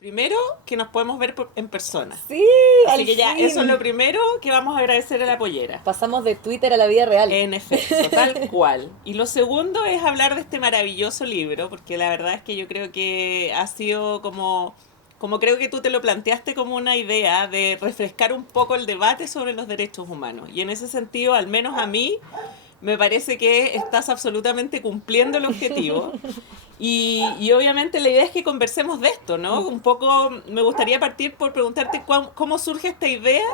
Primero, que nos podemos ver en persona. Sí, Así al que ya, eso es fin. lo primero que vamos a agradecer a la pollera. Pasamos de Twitter a la vida real. En efecto, tal cual. Y lo segundo es hablar de este maravilloso libro, porque la verdad es que yo creo que ha sido como creo que tú te lo planteaste como una idea de refrescar un poco el debate sobre los derechos humanos. Y en ese sentido, al menos a mí, me parece que estás absolutamente cumpliendo el objetivo. Y obviamente la idea es que conversemos de esto, ¿no? Un poco me gustaría partir por preguntarte cómo surge esta idea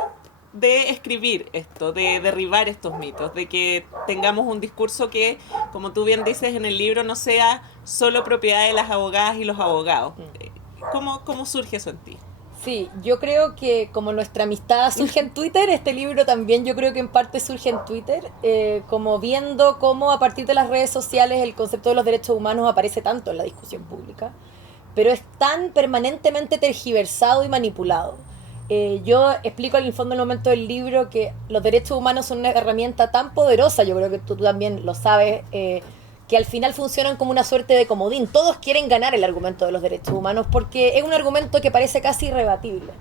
de escribir esto, de derribar estos mitos, de que tengamos un discurso que, como tú bien dices en el libro, no sea solo propiedad de las abogadas y los abogados. ¿Cómo surge eso en ti? Sí, yo creo que como nuestra amistad surge en Twitter, este libro también yo creo que en parte surge en Twitter, como viendo cómo a partir de las redes sociales el concepto de los derechos humanos aparece tanto en la discusión pública, pero es tan permanentemente tergiversado y manipulado. Yo explico en el fondo en el momento del libro que los derechos humanos son una herramienta tan poderosa, yo creo que tú también lo sabes, que al final funcionan como una suerte de comodín. Todos quieren ganar el argumento de los derechos humanos porque es un argumento que parece casi irrebatible.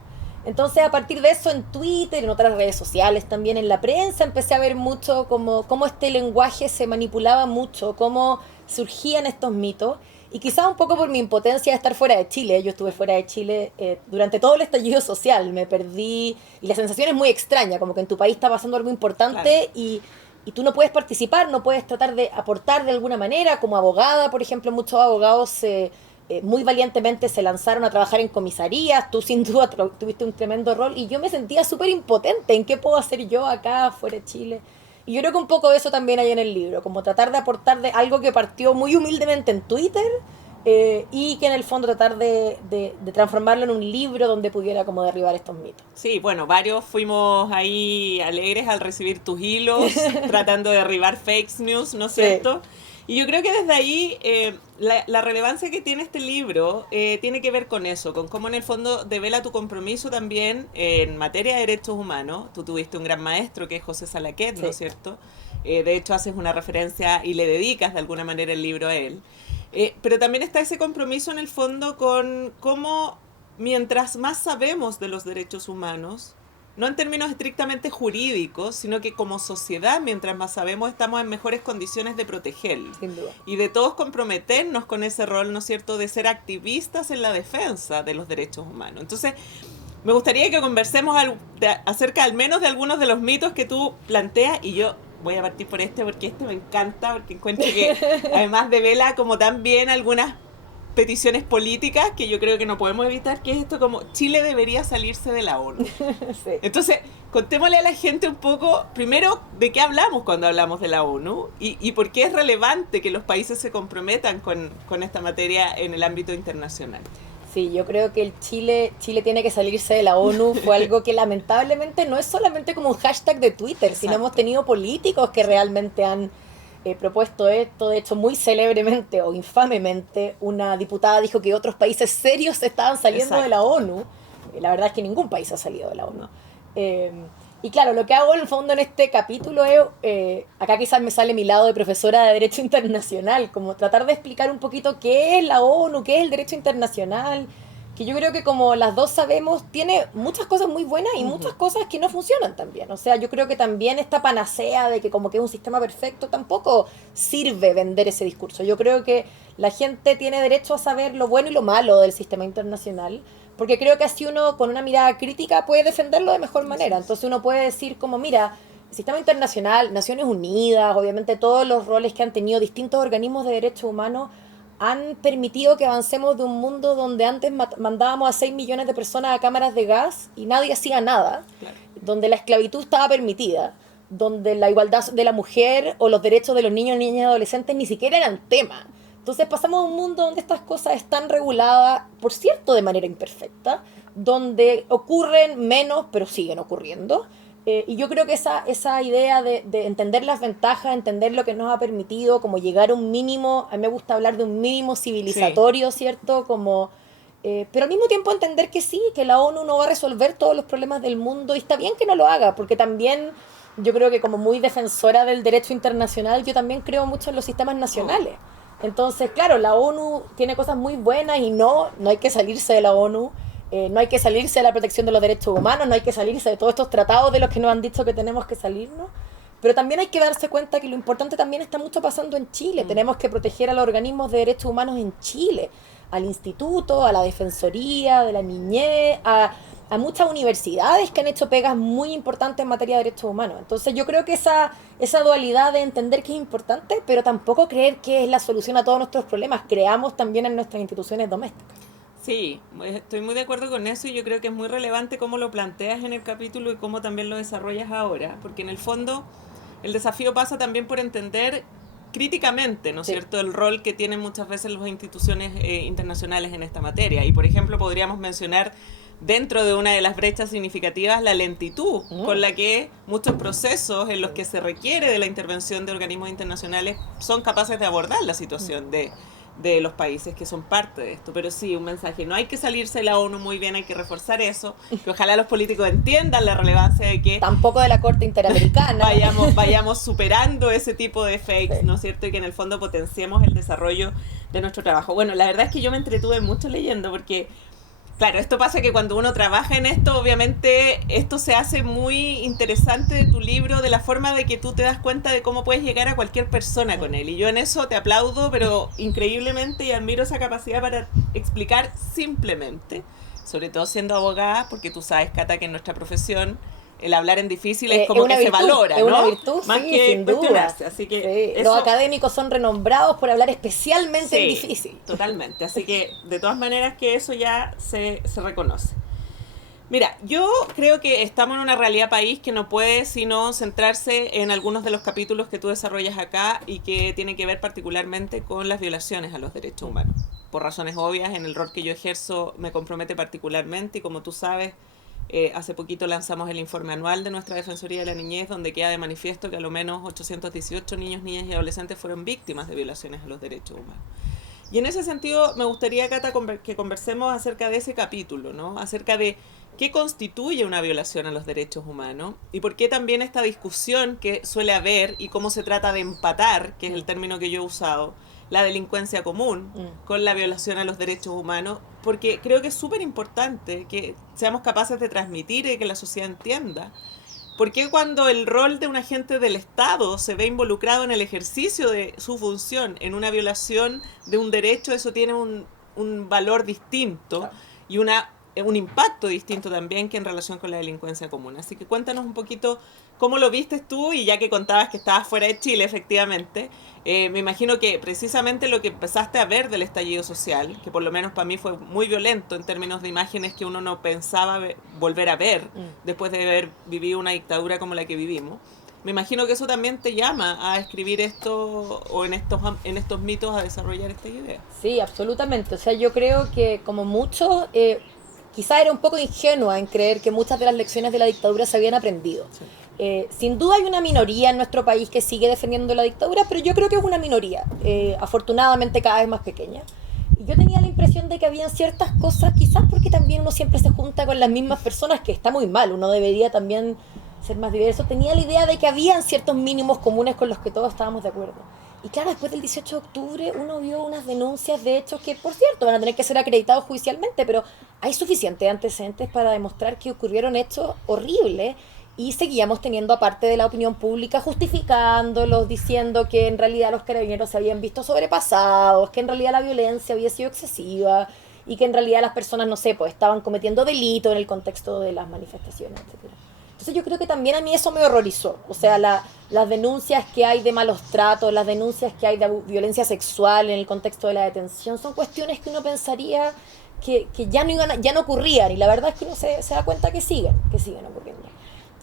Entonces, a partir de eso, en Twitter, en otras redes sociales, también en la prensa, empecé a ver mucho cómo este lenguaje se manipulaba mucho, cómo surgían estos mitos. Y quizás un poco por mi impotencia de estar fuera de Chile. Yo estuve fuera de Chile durante todo el estallido social. Me perdí. Y la sensación es muy extraña, como que en tu país está pasando algo Claro. importante y tú no puedes participar, no puedes tratar de aportar de alguna manera. Como abogada, por ejemplo, muchos abogados muy valientemente se lanzaron a trabajar en comisarías. Tú sin duda tuviste un tremendo rol y yo me sentía súper impotente. ¿En qué puedo hacer yo acá, fuera de Chile? Y yo creo que un poco de eso también hay en el libro, como tratar de aportar de algo que partió muy humildemente en Twitter y que en el fondo tratar de transformarlo en un libro donde pudiera como derribar estos mitos. Sí, bueno, varios fuimos ahí alegres al recibir tus hilos, tratando de derribar fake news, ¿no es Sí. cierto? Y yo creo que desde ahí la relevancia que tiene este libro tiene que ver con eso, con cómo en el fondo devela tu compromiso también en materia de derechos humanos. Tú tuviste un gran maestro que es José Salaquet, ¿no Sí. es cierto? De hecho, haces una referencia y le dedicas de alguna manera el libro a él. Pero también está ese compromiso en el fondo con cómo mientras más sabemos de los derechos humanos, no en términos estrictamente jurídicos, sino que como sociedad, mientras más sabemos, estamos en mejores condiciones de protegerlo. Sin duda. Y de todos comprometernos con ese rol, ¿no es cierto?, de ser activistas en la defensa de los derechos humanos. Entonces, me gustaría que conversemos acerca al menos de algunos de los mitos que tú planteas y yo voy a partir por este porque este me encanta, porque encuentro que además devela como también algunas peticiones políticas que yo creo que no podemos evitar, que es esto como Chile debería salirse de la ONU. Sí. Entonces, contémosle a la gente un poco, primero, de qué hablamos cuando hablamos de la ONU y por qué es relevante que los países se comprometan con esta materia en el ámbito internacional. Sí, yo creo que Chile tiene que salirse de la ONU fue algo que lamentablemente no es solamente como un hashtag de Twitter, sino hemos Exacto. tenido políticos que Sí. realmente han propuesto esto. De hecho, muy célebremente o infamemente, una diputada dijo que otros países serios estaban saliendo de la Exacto. ONU. La verdad es que ningún país ha salido de la ONU. No. Eh, y claro, lo que hago en el fondo en este capítulo es, acá quizás me sale mi lado de profesora de Derecho Internacional, como tratar de explicar un poquito qué es la ONU, qué es el derecho internacional, que yo creo que como las dos sabemos, tiene muchas cosas muy buenas y muchas Uh-huh. cosas que no funcionan tan bien. O sea, yo creo que también esta panacea de que como que es un sistema perfecto tampoco sirve vender ese discurso. Yo creo que la gente tiene derecho a saber lo bueno y lo malo del sistema internacional, porque creo que así uno con una mirada crítica puede defenderlo de mejor Así manera. es. Entonces uno puede decir como, mira, el sistema internacional, Naciones Unidas, obviamente todos los roles que han tenido distintos organismos de derechos humanos han permitido que avancemos de un mundo donde antes mandábamos a 6 millones de personas a cámaras de gas y nadie hacía nada, Claro. donde la esclavitud estaba permitida, donde la igualdad de la mujer o los derechos de los niños, niñas y adolescentes ni siquiera eran tema. Entonces pasamos a un mundo donde estas cosas están reguladas, por cierto, de manera imperfecta, donde ocurren menos, pero siguen ocurriendo. Y yo creo que esa idea de entender las ventajas, entender lo que nos ha permitido, como llegar a un mínimo, a mí me gusta hablar de un mínimo Sí. civilizatorio, ¿cierto? Como, pero al mismo tiempo entender que sí, que la ONU no va a resolver todos los problemas del mundo y está bien que no lo haga, porque también yo creo que como muy defensora del derecho internacional, yo también creo mucho en los sistemas Obvio. nacionales. Entonces, claro, la ONU tiene cosas muy buenas y no hay que salirse de la ONU, no hay que salirse de la protección de los derechos humanos, no hay que salirse de todos estos tratados de los que nos han dicho que tenemos que salirnos. Pero también hay que darse cuenta que lo importante también está mucho pasando en Chile. Tenemos que proteger a los organismos de derechos humanos en Chile, al instituto, a la defensoría de la niñez, a muchas universidades que han hecho pegas muy importantes en materia de derechos humanos. Entonces yo creo que esa dualidad de entender que es importante, pero tampoco creer que es la solución a todos nuestros problemas, creamos también en nuestras instituciones domésticas. Sí, estoy muy de acuerdo con eso y yo creo que es muy relevante cómo lo planteas en el capítulo y cómo también lo desarrollas ahora, porque en el fondo el desafío pasa también por entender críticamente, ¿no es cierto?, el rol que tienen muchas veces las instituciones internacionales en esta materia. Y, por ejemplo, podríamos mencionar dentro de una de las brechas significativas la lentitud con la que muchos procesos en los que se requiere de la intervención de organismos internacionales son capaces de abordar la situación de los países que son parte de esto. Pero sí, un mensaje, no hay que salirse de la ONU, muy bien, hay que reforzar eso, que ojalá los políticos entiendan la relevancia de que tampoco de la Corte Interamericana vayamos superando ese tipo de fakes, ¿no es cierto? Y que en el fondo potenciemos el desarrollo de nuestro trabajo. Bueno, la verdad es que yo me entretuve mucho leyendo porque claro, esto pasa que cuando uno trabaja en esto, obviamente esto se hace muy interesante de tu libro, de la forma de que tú te das cuenta de cómo puedes llegar a cualquier persona con él. Y yo en eso te aplaudo, pero increíblemente, y admiro esa capacidad para explicar simplemente, sobre todo siendo abogada, porque tú sabes, Cata, que en nuestra profesión el hablar en difícil es como que virtud, se valora, ¿no? Es una virtud, más sí, que sin cuestionarse. duda. Así que sí. eso, los académicos son renombrados por hablar especialmente en difícil. Totalmente. Así que de todas maneras que eso ya se reconoce. Mira, yo creo que estamos en una realidad país que no puede sino centrarse en algunos de los capítulos que tú desarrollas acá y que tienen que ver particularmente con las violaciones a los derechos humanos. Por razones obvias, en el rol que yo ejerzo me compromete particularmente y como tú sabes, hace poquito lanzamos el informe anual de nuestra Defensoría de la Niñez, donde queda de manifiesto que a lo menos 818 niños, niñas y adolescentes fueron víctimas de violaciones a los derechos humanos. Y en ese sentido me gustaría, Cata, que conversemos acerca de ese capítulo, ¿no? Acerca de qué constituye una violación a los derechos humanos y por qué también esta discusión que suele haber y cómo se trata de empatar, que es el término que yo he usado, la delincuencia común con la violación a los derechos humanos, porque creo que es súper importante que seamos capaces de transmitir y que la sociedad entienda. ¿Por qué cuando el rol de un agente del Estado se ve involucrado en el ejercicio de su función en una violación de un derecho, eso tiene un valor distinto y un impacto distinto también que en relación con la delincuencia común? Así que cuéntanos un poquito cómo lo vistes tú, y ya que contabas que estabas fuera de Chile, efectivamente, me imagino que precisamente lo que empezaste a ver del estallido social, que por lo menos para mí fue muy violento en términos de imágenes que uno no pensaba volver a ver después de haber vivido una dictadura como la que vivimos, me imagino que eso también te llama a escribir esto o en estos mitos a desarrollar esta idea. Sí, absolutamente. O sea, yo creo que como muchos, quizá era un poco ingenua en creer que muchas de las lecciones de la dictadura se habían aprendido. Sí. Sin duda hay una minoría en nuestro país que sigue defendiendo la dictadura, pero yo creo que es una minoría, afortunadamente cada vez más pequeña. Y yo tenía la impresión de que habían ciertas cosas, quizás porque también uno siempre se junta con las mismas personas, que está muy mal, uno debería también ser más diverso. Tenía la idea de que habían ciertos mínimos comunes con los que todos estábamos de acuerdo. Y claro, después del 18 de octubre uno vio unas denuncias de hechos que, por cierto, van a tener que ser acreditados judicialmente, pero hay suficientes antecedentes para demostrar que ocurrieron hechos horribles. Y seguíamos teniendo, aparte de la opinión pública, justificándolos, diciendo que en realidad los carabineros se habían visto sobrepasados, que en realidad la violencia había sido excesiva y que en realidad las personas, no sé, pues estaban cometiendo delitos en el contexto de las manifestaciones, etc. Entonces yo creo que también a mí eso me horrorizó. O sea, las denuncias que hay de malos tratos, las denuncias que hay de violencia sexual en el contexto de la detención, son cuestiones que uno pensaría que ya no ocurrían, y la verdad es que uno se da cuenta que siguen ocurriendo.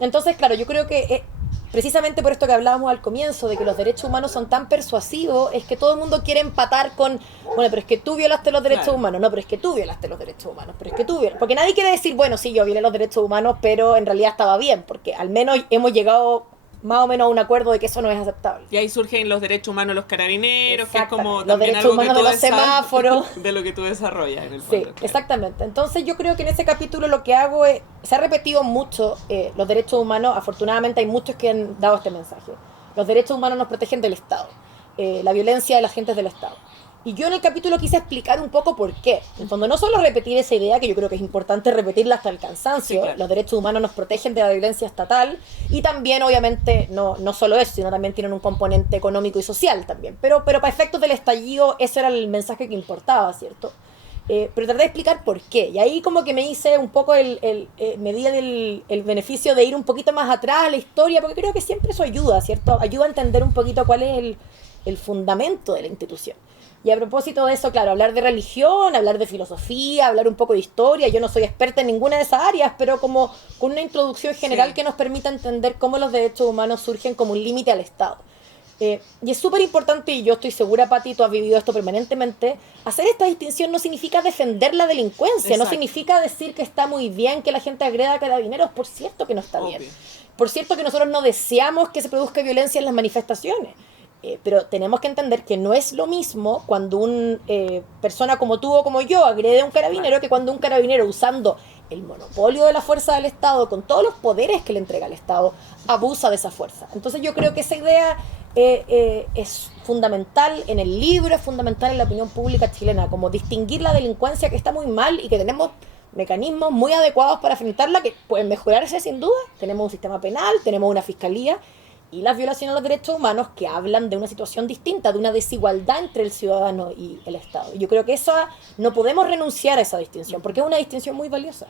Entonces, claro, yo creo que precisamente por esto que hablábamos al comienzo, de que los derechos humanos son tan persuasivos, es que todo el mundo quiere empatar con, bueno, pero es que tú violaste los derechos humanos, no, pero es que tú violaste los derechos humanos, pero es que tú violaste, porque nadie quiere decir, bueno, sí, yo violé los derechos humanos, pero en realidad estaba bien, porque al menos hemos llegado más o menos a un acuerdo de que eso no es aceptable. Y ahí surgen los derechos humanos de los carabineros, que es como los derechos humanos de los semáforos. De lo que tú desarrollas en el fondo. Sí, claro. Exactamente. Entonces yo creo que en ese capítulo lo que hago es, se ha repetido mucho los derechos humanos, afortunadamente hay muchos que han dado este mensaje. Los derechos humanos nos protegen del Estado. la violencia de las agentes del Estado. Y yo en el capítulo quise explicar un poco por qué. En el fondo, no solo repetir esa idea, que yo creo que es importante repetirla hasta el cansancio, Sí, claro. Los derechos humanos nos protegen de la violencia estatal, y también, obviamente, no solo eso, sino también tienen un componente económico y social también. Pero para efectos del estallido, ese era el mensaje que importaba, ¿cierto? Pero traté de explicar por qué. Y ahí como que me hice un poco me di el beneficio de ir un poquito más atrás a la historia, porque creo que siempre eso ayuda, ¿cierto? Ayuda a entender un poquito cuál es el fundamento de la institución. Y a propósito de eso, claro, hablar de religión, hablar de filosofía, hablar un poco de historia. Yo no soy experta en ninguna de esas áreas, pero como con una introducción general Sí. que nos permita entender cómo los derechos humanos surgen como un límite al Estado. Y es súper importante, y yo estoy segura, Pati, tú has vivido esto permanentemente, hacer esta distinción no significa defender la delincuencia, no Exacto. significa decir que está muy bien que la gente agreda a carabineros, por cierto que no está bien. Obvio. Por cierto que nosotros no deseamos que se produzca violencia en las manifestaciones. Pero tenemos que entender que no es lo mismo cuando una persona como tú o como yo agrede a un carabinero que cuando un carabinero, usando el monopolio de la fuerza del Estado, con todos los poderes que le entrega el Estado, abusa de esa fuerza. Entonces yo creo que esa idea es fundamental en el libro, es fundamental en la opinión pública chilena, como distinguir la delincuencia que está muy mal y que tenemos mecanismos muy adecuados para enfrentarla, que pueden mejorarse sin duda. Tenemos un sistema penal, tenemos una fiscalía, y las violaciones a los derechos humanos que hablan de una situación distinta, de una desigualdad entre el ciudadano y el Estado. Yo creo que no podemos renunciar a esa distinción, porque es una distinción muy valiosa.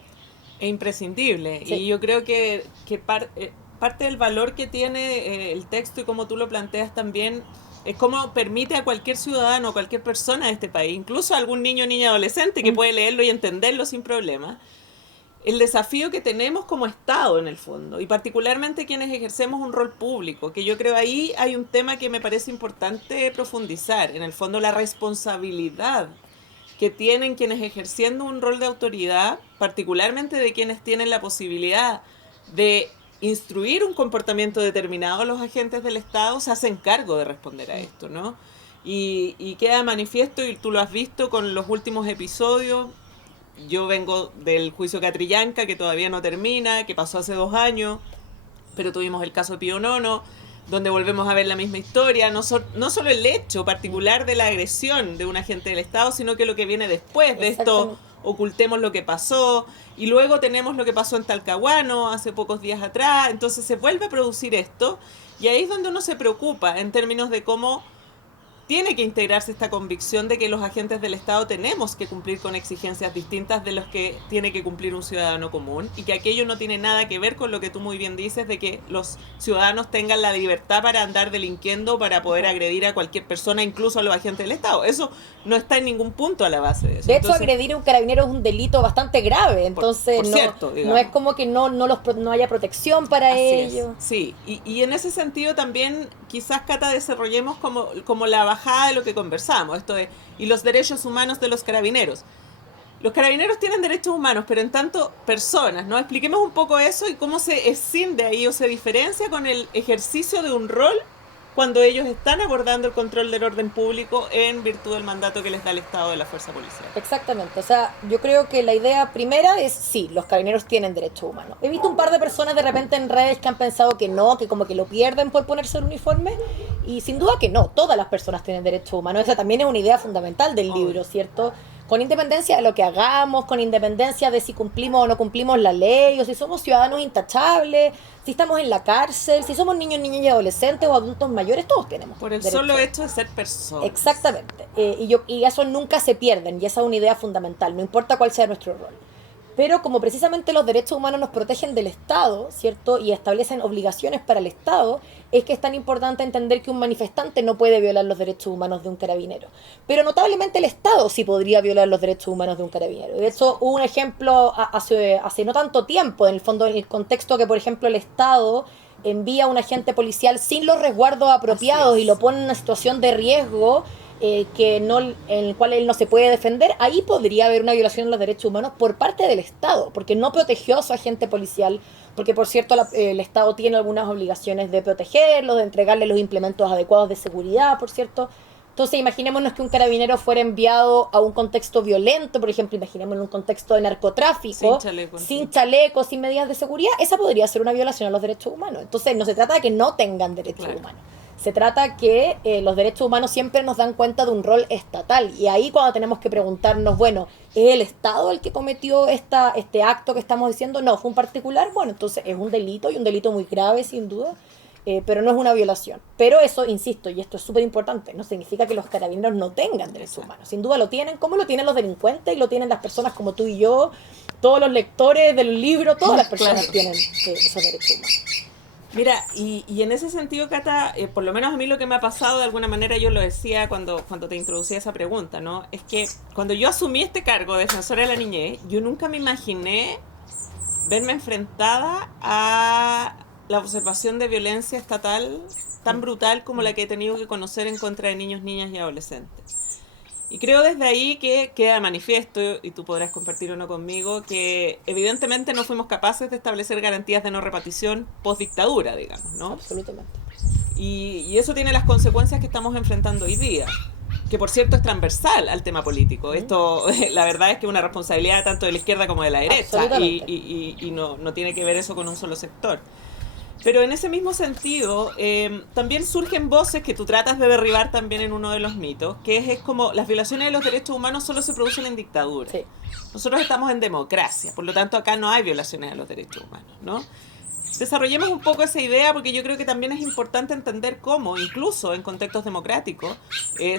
Es imprescindible. Sí. Y yo creo que parte del valor que tiene el texto y como tú lo planteas también es cómo permite a cualquier ciudadano, a cualquier persona de este país, incluso a algún niño o niña adolescente que puede leerlo y entenderlo sin problema, el desafío que tenemos como Estado en el fondo, y particularmente quienes ejercemos un rol público, que yo creo ahí hay un tema que me parece importante profundizar, en el fondo la responsabilidad que tienen quienes ejerciendo un rol de autoridad, particularmente de quienes tienen la posibilidad de instruir un comportamiento determinado a los agentes del Estado, se hacen cargo de responder a esto, ¿no? Y queda manifiesto, y tú lo has visto con los últimos episodios. Yo vengo del juicio Catrillanca, que todavía no termina, que pasó hace 2 años, pero tuvimos el caso Pío Nono, donde volvemos a ver la misma historia, no solo el hecho particular de la agresión de un agente del Estado, sino que lo que viene después de esto, ocultemos lo que pasó, y luego tenemos lo que pasó en Talcahuano hace pocos días atrás, entonces se vuelve a producir esto, y ahí es donde uno se preocupa en términos de cómo tiene que integrarse esta convicción de que los agentes del Estado tenemos que cumplir con exigencias distintas de los que tiene que cumplir un ciudadano común, y que aquello no tiene nada que ver con lo que tú muy bien dices de que los ciudadanos tengan la libertad para andar delinquiendo, para poder agredir a cualquier persona, incluso a los agentes del Estado. Eso no está en ningún punto a la base de eso. De hecho, agredir a un carabinero es un delito bastante grave, entonces por cierto, no es como que no haya protección para ellos. Sí, y en ese sentido también quizás, Cata, desarrollemos como la bajada de lo que conversamos, esto de, y los derechos humanos de los carabineros. Los carabineros tienen derechos humanos, pero en tanto personas, ¿no? Expliquemos un poco eso y cómo se escinde ahí o se diferencia con el ejercicio de un rol cuando ellos están abordando el control del orden público en virtud del mandato que les da el Estado de la fuerza policial. Exactamente, o sea, yo creo que la idea primera es, sí, los carabineros tienen derechos humanos. He visto un par de personas de repente en redes que han pensado que no, que como que lo pierden por ponerse el uniforme, y sin duda que no, todas las personas tienen derechos humanos. Esa también es una idea fundamental del libro, ¿cierto? Con independencia de lo que hagamos, con independencia de si cumplimos o no cumplimos la ley, o si somos ciudadanos intachables, si estamos en la cárcel, si somos niños, niñas y adolescentes o adultos mayores, todos tenemos por el derechos. Solo hecho de ser personas. Exactamente. Y eso nunca se pierden, y esa es una idea fundamental, no importa cuál sea nuestro rol. Pero como precisamente los derechos humanos nos protegen del Estado, ¿cierto? Y establecen obligaciones para el Estado, es que es tan importante entender que un manifestante no puede violar los derechos humanos de un carabinero. Pero notablemente el Estado sí podría violar los derechos humanos de un carabinero. De hecho, hubo un ejemplo hace no tanto tiempo, en el fondo, en el contexto que, por ejemplo, el Estado envía a un agente policial sin los resguardos apropiados y lo pone en una situación de riesgo en el cual él no se puede defender. Ahí podría haber una violación de los derechos humanos por parte del Estado, porque no protegió a su agente policial, porque por cierto el Estado tiene algunas obligaciones de protegerlo, de entregarle los implementos adecuados de seguridad, por cierto. Entonces imaginémonos que un carabinero fuera enviado a un contexto violento, por ejemplo, imaginémonos un contexto de narcotráfico, sin chaleco, sin medidas de seguridad. Esa podría ser una violación a los derechos humanos. Entonces no se trata de que no tengan derechos humanos. Se trata que los derechos humanos siempre nos dan cuenta de un rol estatal. Y ahí cuando tenemos que preguntarnos, bueno, ¿es el Estado el que cometió este acto que estamos diciendo? No, fue un particular. Bueno, entonces es un delito y un delito muy grave, sin duda. Pero no es una violación. Pero eso, insisto, y esto es súper importante, no significa que los carabineros no tengan derechos humanos. Sin duda lo tienen, como lo tienen los delincuentes y lo tienen las personas como tú y yo, todos los lectores del libro, todas las personas tienen esos derechos humanos. Mira, y en ese sentido, Cata, por lo menos a mí lo que me ha pasado, de alguna manera yo lo decía cuando te introducía esa pregunta, ¿no? Es que cuando yo asumí este cargo de defensora de la niñez, yo nunca me imaginé verme enfrentada a la observación de violencia estatal tan brutal como la que he tenido que conocer en contra de niños, niñas y adolescentes. Y creo desde ahí que queda manifiesto, y tú podrás compartir o no conmigo, que evidentemente no fuimos capaces de establecer garantías de no repetición post-dictadura, digamos, ¿no? Absolutamente. Y eso tiene las consecuencias que estamos enfrentando hoy día, que por cierto es transversal al tema político. Esto, la verdad es que es una responsabilidad tanto de la izquierda como de la derecha, y no tiene que ver eso con un solo sector. Pero en ese mismo sentido, también surgen voces que tú tratas de derribar también en uno de los mitos, que es como las violaciones de los derechos humanos solo se producen en dictadura. Sí. Nosotros estamos en democracia, por lo tanto acá no hay violaciones a los derechos humanos, ¿no? Desarrollemos un poco esa idea, porque yo creo que también es importante entender cómo, incluso en contextos democráticos,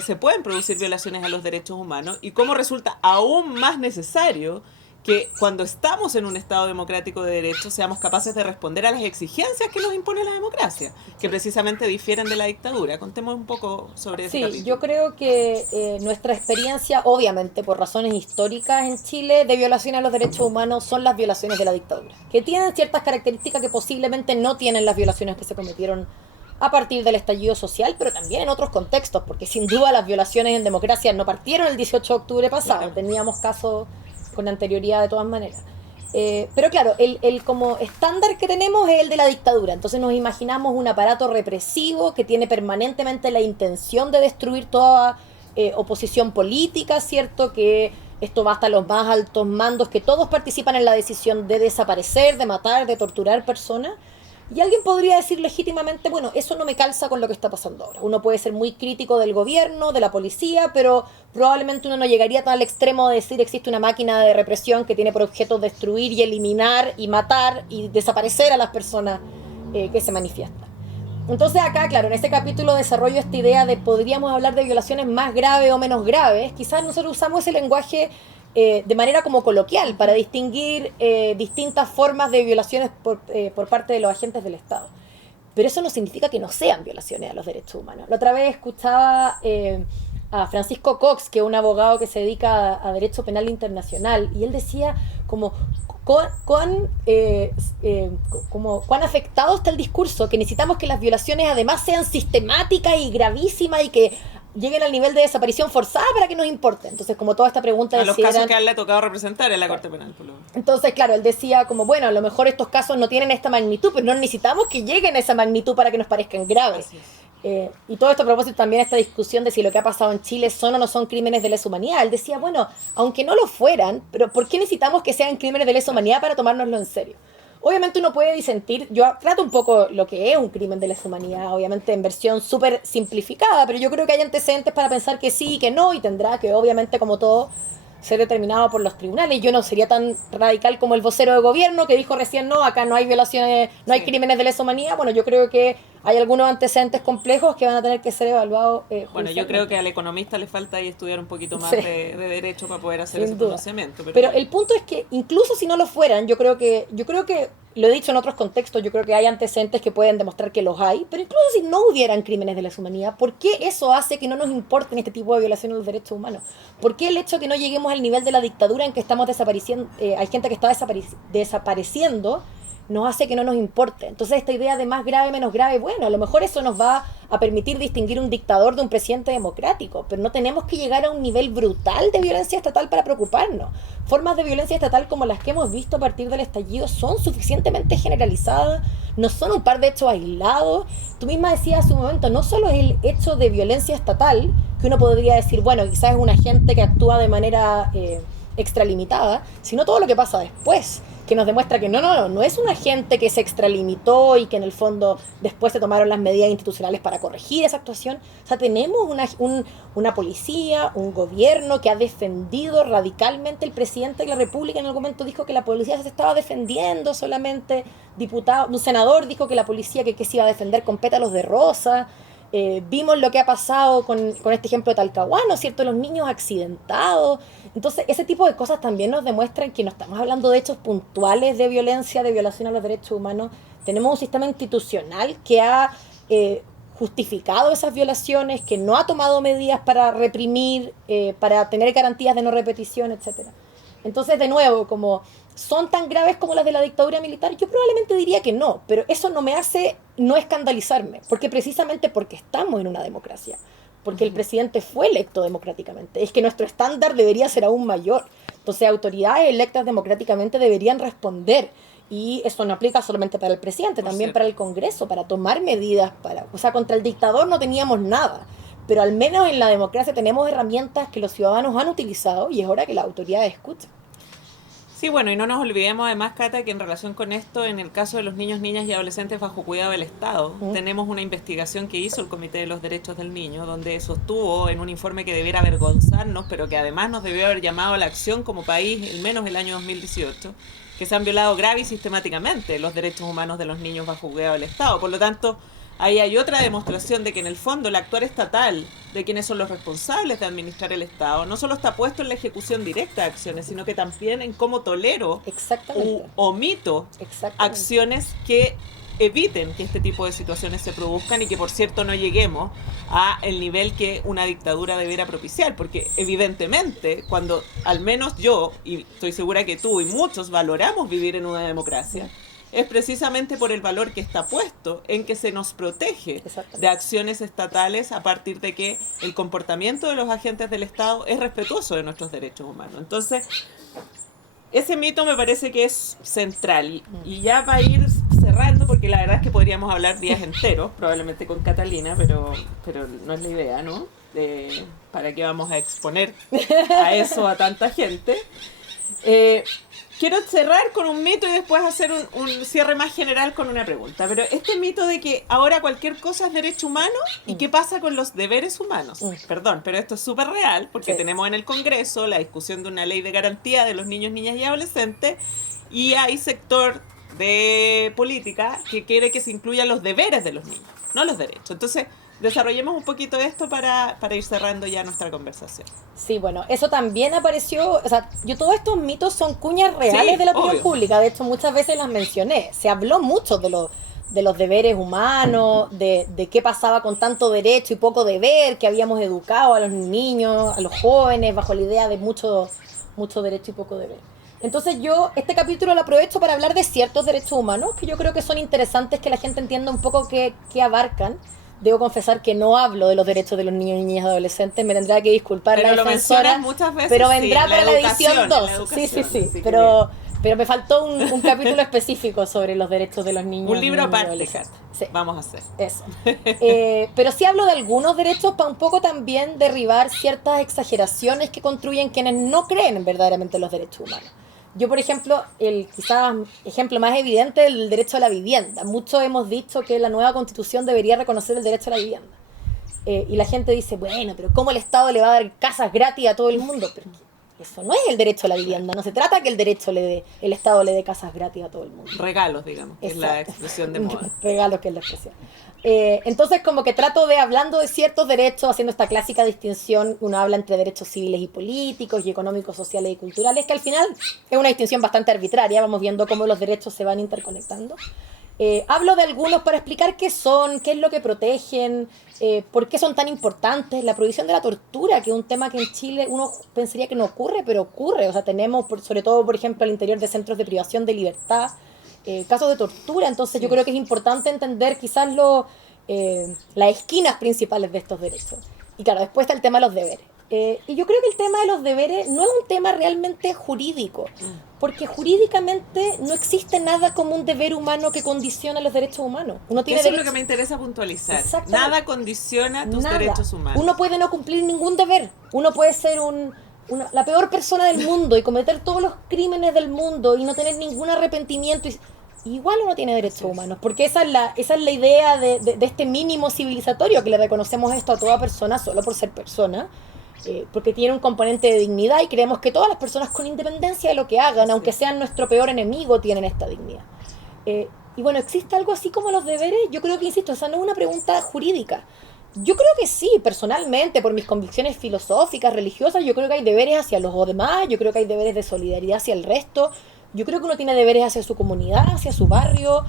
se pueden producir violaciones a los derechos humanos y cómo resulta aún más necesario que cuando estamos en un Estado democrático de derecho seamos capaces de responder a las exigencias que nos impone la democracia, que precisamente difieren de la dictadura. Contemos un poco sobre ese capítulo. Sí, yo creo que nuestra experiencia, obviamente por razones históricas en Chile, de violación a los derechos humanos son las violaciones de la dictadura, que tienen ciertas características que posiblemente no tienen las violaciones que se cometieron a partir del estallido social, pero también en otros contextos, porque sin duda las violaciones en democracia no partieron el 18 de octubre pasado, claro. Teníamos casos con anterioridad de todas maneras. Pero claro, el como estándar que tenemos es el de la dictadura. Entonces nos imaginamos un aparato represivo que tiene permanentemente la intención de destruir toda oposición política, ¿cierto? Que esto va hasta los más altos mandos, que todos participan en la decisión de desaparecer, de matar, de torturar personas. Y alguien podría decir legítimamente, bueno, eso no me calza con lo que está pasando ahora. Uno puede ser muy crítico del gobierno, de la policía, pero probablemente uno no llegaría tan al extremo de decir existe una máquina de represión que tiene por objeto destruir y eliminar y matar y desaparecer a las personas que se manifiestan. Entonces acá, claro, en este capítulo desarrollo esta idea de podríamos hablar de violaciones más graves o menos graves. Quizás nosotros usamos ese lenguaje de manera como coloquial para distinguir distintas formas de violaciones por parte de los agentes del Estado. Pero eso no significa que no sean violaciones a los derechos humanos. La otra vez escuchaba a Francisco Cox, que es un abogado que se dedica a derecho penal internacional, y él decía como cuán afectado está el discurso, que necesitamos que las violaciones además sean sistemáticas y gravísimas y que lleguen al nivel de desaparición forzada para que nos importe. Entonces, como toda esta pregunta a los casos que a él le ha tocado representar en la Corte Penal. Por lo menos. Entonces, claro, él decía como, bueno, a lo mejor estos casos no tienen esta magnitud, pero no necesitamos que lleguen a esa magnitud para que nos parezcan graves. Y todo esto a propósito también esta discusión de si lo que ha pasado en Chile son o no son crímenes de lesa humanidad. Él decía, bueno, aunque no lo fueran, pero ¿por qué necesitamos que sean crímenes de lesa humanidad para tomárnoslo en serio? Obviamente uno puede disentir, yo trato un poco lo que es un crimen de lesa humanidad, obviamente en versión súper simplificada, pero yo creo que hay antecedentes para pensar que sí y que no, y tendrá que obviamente como todo ser determinado por los tribunales. Yo no sería tan radical como el vocero de gobierno que dijo recién, no, acá no hay violaciones, no hay crímenes de lesa humanidad. Bueno, yo creo que hay algunos antecedentes complejos que van a tener que ser evaluados Bueno, yo creo que al economista le falta ahí estudiar un poquito más de derecho para poder hacer ese conocimiento. Pero el punto es que incluso si no lo fueran, yo creo que lo he dicho en otros contextos, yo creo que hay antecedentes que pueden demostrar que los hay, pero incluso si no hubieran crímenes de lesa humanidad, ¿por qué eso hace que no nos importen este tipo de violaciones de los derechos humanos? ¿Por qué el hecho de que no lleguemos al nivel de la dictadura en que estamos desapareciendo, hay gente que está desapareciendo, nos hace que no nos importe? Entonces esta idea de más grave, menos grave, bueno, a lo mejor eso nos va a permitir distinguir un dictador de un presidente democrático, pero no tenemos que llegar a un nivel brutal de violencia estatal para preocuparnos. Formas de violencia estatal como las que hemos visto a partir del estallido son suficientemente generalizadas, no son un par de hechos aislados. Tú misma decías hace un momento, no solo es el hecho de violencia estatal, que uno podría decir, bueno, quizás es un agente que actúa de manera extralimitada, sino todo lo que pasa después, que nos demuestra que no es una gente que se extralimitó y que en el fondo después se tomaron las medidas institucionales para corregir esa actuación. O sea, tenemos una policía, un gobierno que ha defendido radicalmente. El presidente de la República en algún momento dijo que la policía se estaba defendiendo solamente, un senador dijo que la policía que se iba a defender con pétalos de rosa. Vimos lo que ha pasado con este ejemplo de Talcahuano, ¿cierto? Los niños accidentados. Entonces, ese tipo de cosas también nos demuestran que no estamos hablando de hechos puntuales de violencia, de violación a los derechos humanos. Tenemos un sistema institucional que ha justificado esas violaciones, que no ha tomado medidas para reprimir, para tener garantías de no repetición, etcétera. Entonces, de nuevo, como son tan graves como las de la dictadura militar, yo probablemente diría que no, pero eso no me hace no escandalizarme, porque precisamente porque estamos en una democracia, porque el presidente fue electo democráticamente, es que nuestro estándar debería ser aún mayor. Entonces, autoridades electas democráticamente deberían responder, y eso no aplica solamente para el presidente, también para el Congreso, para tomar medidas, o sea, contra el dictador no teníamos nada, pero al menos en la democracia tenemos herramientas que los ciudadanos han utilizado y es hora que las autoridades escuchen. Sí, bueno, y no nos olvidemos además, Cata, que en relación con esto, en el caso de los niños, niñas y adolescentes bajo cuidado del Estado, tenemos una investigación que hizo el Comité de los Derechos del Niño, donde sostuvo en un informe que debiera avergonzarnos, pero que además nos debió haber llamado a la acción como país, al menos el año 2018, que se han violado grave y sistemáticamente los derechos humanos de los niños bajo cuidado del Estado. Por lo tanto, ahí hay otra demostración de que en el fondo el actuar estatal de quienes son los responsables de administrar el Estado no solo está puesto en la ejecución directa de acciones, sino que también en cómo tolero u omito acciones que eviten que este tipo de situaciones se produzcan y que, por cierto, no lleguemos a el nivel que una dictadura debiera propiciar, porque evidentemente cuando al menos yo, y estoy segura que tú y muchos valoramos vivir en una democracia, es precisamente por el valor que está puesto en que se nos protege de acciones estatales a partir de que el comportamiento de los agentes del Estado es respetuoso de nuestros derechos humanos. Entonces, ese mito me parece que es central. Y ya va a ir cerrando, porque la verdad es que podríamos hablar días enteros, probablemente con Catalina, pero no es la idea, ¿no? ¿Para qué vamos a exponer a eso a tanta gente? Quiero cerrar con un mito y después hacer un cierre más general con una pregunta. Pero este mito de que ahora cualquier cosa es derecho humano y qué pasa con los deberes humanos. Perdón, pero esto es súper real porque tenemos en el Congreso la discusión de una ley de garantía de los niños, niñas y adolescentes y hay sector de política que quiere que se incluyan los deberes de los niños, no los derechos. Entonces, desarrollemos un poquito esto para ir cerrando ya nuestra conversación. Sí, bueno, eso también apareció, o sea, todos estos mitos son cuñas reales de la opinión pública, de hecho muchas veces las mencioné, se habló mucho de los deberes humanos, de qué pasaba con tanto derecho y poco deber, que habíamos educado a los niños, a los jóvenes, bajo la idea de mucho derecho y poco deber. Entonces yo este capítulo lo aprovecho para hablar de ciertos derechos humanos, que yo creo que son interesantes que la gente entienda un poco qué abarcan. Debo confesar que no hablo de los derechos de los niños, niñas y adolescentes. Me tendrá que disculpar pero la defensora. Muchas veces, pero vendrá para la edición 2. Sí. Pero me faltó un capítulo específico sobre los derechos de los niños. Un libro aparte, sí. Vamos a hacer. Eso. Pero sí hablo de algunos derechos para un poco también derribar ciertas exageraciones que construyen quienes no creen verdaderamente en los derechos humanos. Yo, por ejemplo, el quizás ejemplo más evidente es el derecho a la vivienda. Muchos hemos dicho que la nueva Constitución debería reconocer el derecho a la vivienda. Y la gente dice, bueno, pero ¿cómo el Estado le va a dar casas gratis a todo el mundo? Pero eso no es el derecho a la vivienda. No se trata que el Estado le dé casas gratis a todo el mundo. Regalos, digamos, que es la expresión de moda. Regalos, que es la expresión. Entonces, como que trato de, hablando de ciertos derechos, haciendo esta clásica distinción, uno habla entre derechos civiles y políticos, y económicos, sociales y culturales, que al final es una distinción bastante arbitraria, vamos viendo cómo los derechos se van interconectando. Hablo de algunos para explicar qué son, qué es lo que protegen, por qué son tan importantes. La prohibición de la tortura, que es un tema que en Chile uno pensaría que no ocurre, pero ocurre. O sea, tenemos, sobre todo, por ejemplo, al interior de centros de privación de libertad, casos de tortura. Entonces yo creo que es importante entender quizás las esquinas principales de estos derechos. Y claro, después está el tema de los deberes. Y yo creo que el tema de los deberes no es un tema realmente jurídico, porque jurídicamente no existe nada como un deber humano que condiciona los derechos humanos. Eso es lo que me interesa puntualizar. Nada condiciona tus derechos humanos. Uno puede no cumplir ningún deber. Uno puede ser un la peor persona del mundo y cometer todos los crímenes del mundo y no tener ningún arrepentimiento. Igual uno tiene derechos humanos, porque esa es la idea de este mínimo civilizatorio, que le reconocemos esto a toda persona solo por ser persona, porque tiene un componente de dignidad y creemos que todas las personas, con independencia de lo que hagan, aunque sean nuestro peor enemigo, tienen esta dignidad. Y bueno, ¿existe algo así como los deberes? Yo creo que, insisto, esa no es una pregunta jurídica. Yo creo que sí, personalmente, por mis convicciones filosóficas, religiosas, yo creo que hay deberes hacia los demás, yo creo que hay deberes de solidaridad hacia el resto, yo creo que uno tiene deberes hacia su comunidad, hacia su barrio.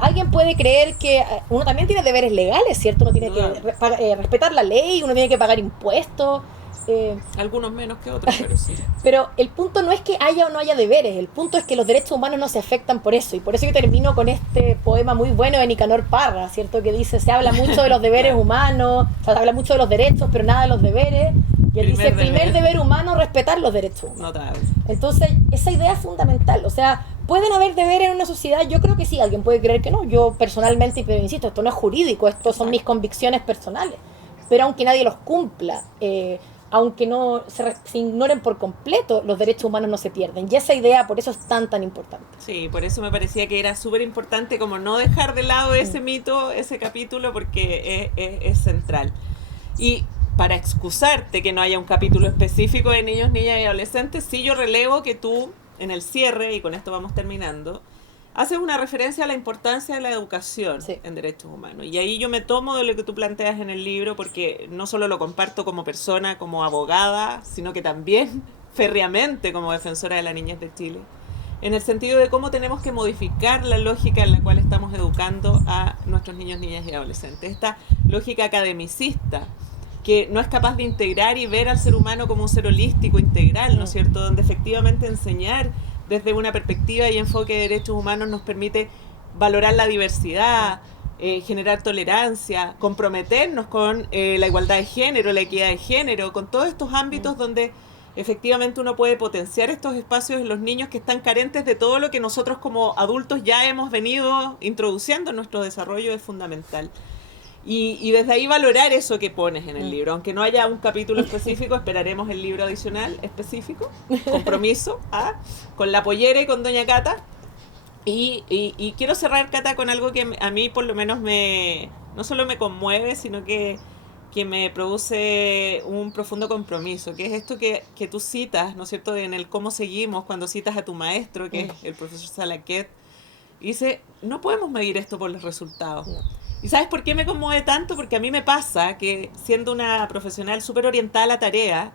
Alguien puede creer que uno también tiene deberes legales, ¿cierto? Uno tiene que respetar la ley, uno tiene que pagar impuestos. Algunos menos que otros, pero sí. Pero el punto no es que haya o no haya deberes, el punto es que los derechos humanos no se afectan por eso. Y por eso yo termino con este poema muy bueno de Nicanor Parra, ¿cierto? Que dice, se habla mucho de los deberes humanos, o sea, se habla mucho de los derechos, pero nada de los deberes. Y él dice, primer deber humano, respetar los derechos humanos. Notable. Entonces, esa idea es fundamental. O sea, ¿pueden haber deberes en una sociedad? Yo creo que sí, alguien puede creer que no. Yo personalmente, pero insisto, esto no es jurídico, esto son mis convicciones personales. Pero aunque nadie los cumpla, aunque no se ignoren por completo, los derechos humanos no se pierden. Y esa idea, por eso es tan importante. Sí, por eso me parecía que era súper importante como no dejar de lado ese mito, ese capítulo, porque es central. Y para excusarte que no haya un capítulo específico de niños, niñas y adolescentes, sí yo relevo que tú, en el cierre, y con esto vamos terminando, haces una referencia a la importancia de la educación en derechos humanos. Y ahí yo me tomo de lo que tú planteas en el libro, porque no solo lo comparto como persona, como abogada, sino que también férreamente como defensora de la niñez de Chile, en el sentido de cómo tenemos que modificar la lógica en la cual estamos educando a nuestros niños, niñas y adolescentes. Esta lógica academicista, que no es capaz de integrar y ver al ser humano como un ser holístico, integral, ¿no es cierto?, donde efectivamente enseñar desde una perspectiva y enfoque de derechos humanos nos permite valorar la diversidad, generar tolerancia, comprometernos con la igualdad de género, la equidad de género, con todos estos ámbitos donde efectivamente uno puede potenciar estos espacios en los niños que están carentes de todo lo que nosotros como adultos ya hemos venido introduciendo en nuestro desarrollo es fundamental. Y desde ahí valorar eso que pones en el libro. Aunque no haya un capítulo específico, esperaremos el libro adicional específico, compromiso, con la pollera y con Doña Cata. Y quiero cerrar, Cata, con algo que a mí por lo menos no solo me conmueve, sino que me produce un profundo compromiso, que es esto que tú citas, ¿no es cierto?, en el cómo seguimos, cuando citas a tu maestro, que es el profesor Salaquet, dice, no podemos medir esto por los resultados. No. ¿Y sabes por qué me conmueve tanto? Porque a mí me pasa que, siendo una profesional súper orientada a la tarea,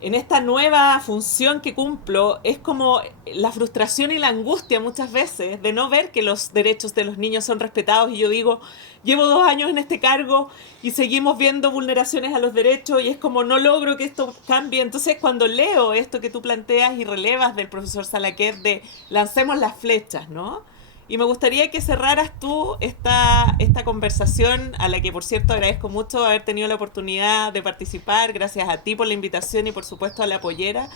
en esta nueva función que cumplo, es como la frustración y la angustia muchas veces de no ver que los derechos de los niños son respetados. Y yo digo, llevo 2 años en este cargo y seguimos viendo vulneraciones a los derechos y es como no logro que esto cambie. Entonces, cuando leo esto que tú planteas y relevas del profesor Salaquet de lancemos las flechas, ¿no? Y me gustaría que cerraras tú esta conversación, a la que, por cierto, agradezco mucho haber tenido la oportunidad de participar. Gracias a ti por la invitación y, por supuesto, a la pollera.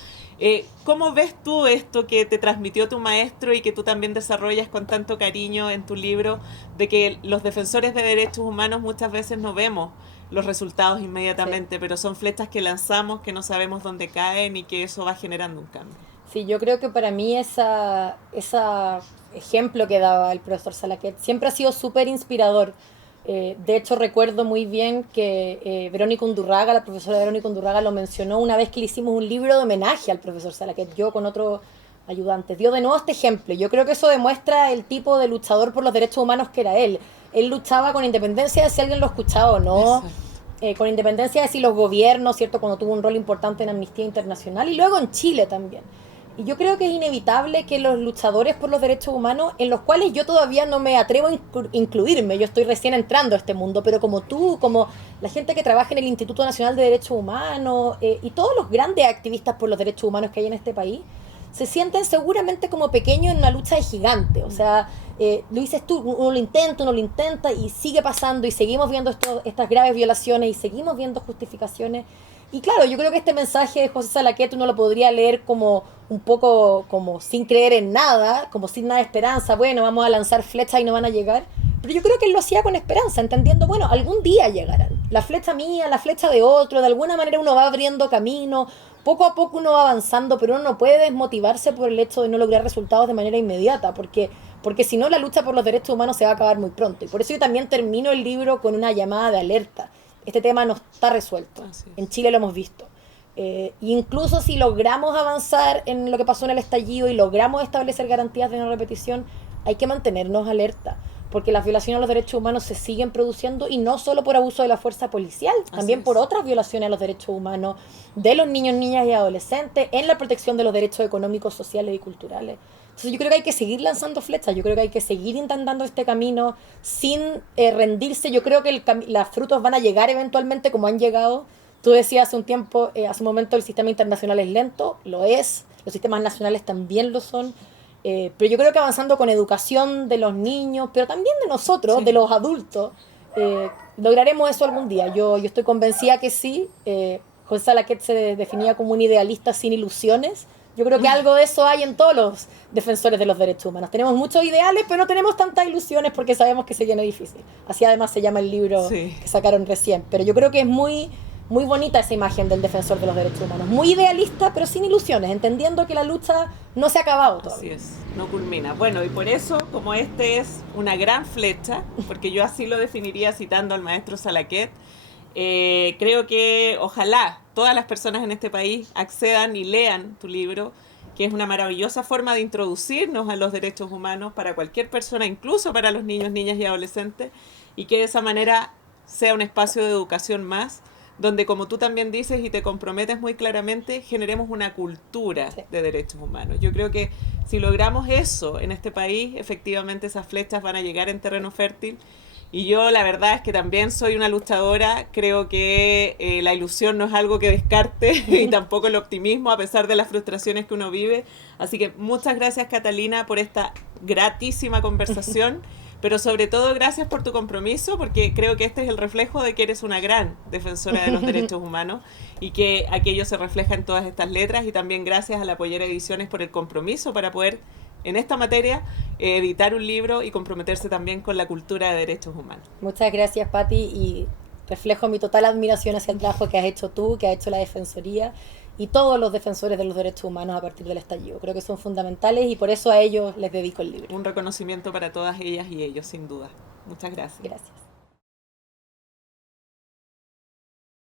¿Cómo ves tú esto que te transmitió tu maestro y que tú también desarrollas con tanto cariño en tu libro, de que los defensores de derechos humanos muchas veces no vemos los resultados inmediatamente, pero son flechas que lanzamos, que no sabemos dónde caen y que eso va generando un cambio? Sí, yo creo que para mí esa ejemplo que daba el profesor Salaquet siempre ha sido súper inspirador. De hecho, recuerdo muy bien que Verónica Undurraga, la profesora Verónica Undurraga, lo mencionó una vez que le hicimos un libro de homenaje al profesor Salaquet, yo con otro ayudante. Dio de nuevo este ejemplo. Yo creo que eso demuestra el tipo de luchador por los derechos humanos que era él. Él luchaba con independencia de si alguien lo escuchaba o no. Con independencia de si los gobiernos, ¿cierto?, cuando tuvo un rol importante en Amnistía Internacional y luego en Chile también. Y yo creo que es inevitable que los luchadores por los derechos humanos, en los cuales yo todavía no me atrevo a incluirme, yo estoy recién entrando a este mundo, pero como tú, como la gente que trabaja en el Instituto Nacional de Derechos Humanos y todos los grandes activistas por los derechos humanos que hay en este país, se sienten seguramente como pequeños en una lucha de gigante. O sea, lo dices tú, uno lo intenta y sigue pasando y seguimos viendo estas graves violaciones y seguimos viendo justificaciones. Y claro, yo creo que este mensaje de José Salaquet uno lo podría leer como un poco como sin creer en nada, como sin nada de esperanza. Bueno, vamos a lanzar flechas y no van a llegar. Pero yo creo que él lo hacía con esperanza, entendiendo, bueno, algún día llegarán. la flecha mía, la flecha de otro, de alguna manera uno va abriendo camino, poco a poco uno va avanzando, pero uno no puede desmotivarse por el hecho de no lograr resultados de manera inmediata, porque si no la lucha por los derechos humanos se va a acabar muy pronto. Y por eso yo también termino el libro con una llamada de alerta. Este tema no está resuelto. En Chile lo hemos visto. Incluso si logramos avanzar en lo que pasó en el estallido y logramos establecer garantías de no repetición, hay que mantenernos alerta, porque las violaciones a los derechos humanos se siguen produciendo, y no solo por abuso de la fuerza policial, también por otras violaciones a los derechos humanos de los niños, niñas y adolescentes, en la protección de los derechos económicos, sociales y culturales. Entonces yo creo que hay que seguir lanzando flechas, yo creo que hay que seguir intentando este camino sin rendirse. Yo creo que los frutos van a llegar eventualmente, como han llegado. Tú decías hace un tiempo, hace un momento, el sistema internacional es lento, lo es, los sistemas nacionales también lo son, pero yo creo que avanzando con educación de los niños, pero también de nosotros, de los adultos, lograremos eso algún día. Yo estoy convencida que sí. José Salaquet se definía como un idealista sin ilusiones. Yo creo que algo de eso hay en todos los defensores de los derechos humanos. Tenemos muchos ideales, pero no tenemos tantas ilusiones porque sabemos que se viene difícil. Así además se llama el libro que sacaron recién. Pero yo creo que es muy bonita esa imagen del defensor de los derechos humanos. Muy idealista, pero sin ilusiones, entendiendo que la lucha no se ha acabado todavía. Así es, no culmina. Bueno, y por eso, como este es una gran flecha, porque yo así lo definiría citando al maestro Salaquet, creo que ojalá todas las personas en este país accedan y lean tu libro, que es una maravillosa forma de introducirnos a los derechos humanos para cualquier persona, incluso para los niños, niñas y adolescentes, y que de esa manera sea un espacio de educación más, donde, como tú también dices y te comprometes muy claramente, generemos una cultura de derechos humanos. Yo creo que si logramos eso en este país, efectivamente esas flechas van a llegar en terreno fértil. Y yo la verdad es que también soy una luchadora, creo que la ilusión no es algo que descarte y tampoco el optimismo, a pesar de las frustraciones que uno vive. Así que muchas gracias, Catalina, por esta gratísima conversación, pero sobre todo gracias por tu compromiso, porque creo que este es el reflejo de que eres una gran defensora de los derechos humanos y que aquello se refleja en todas estas letras. Y también gracias a la Pollera Ediciones por el compromiso para poder, en esta materia, editar un libro y comprometerse también con la cultura de derechos humanos. Muchas gracias, Pati, y reflejo mi total admiración hacia el trabajo que has hecho tú, que ha hecho la Defensoría y todos los defensores de los derechos humanos a partir del estallido. Creo que son fundamentales y por eso a ellos les dedico el libro. Un reconocimiento para todas ellas y ellos, sin duda. Muchas gracias. Gracias.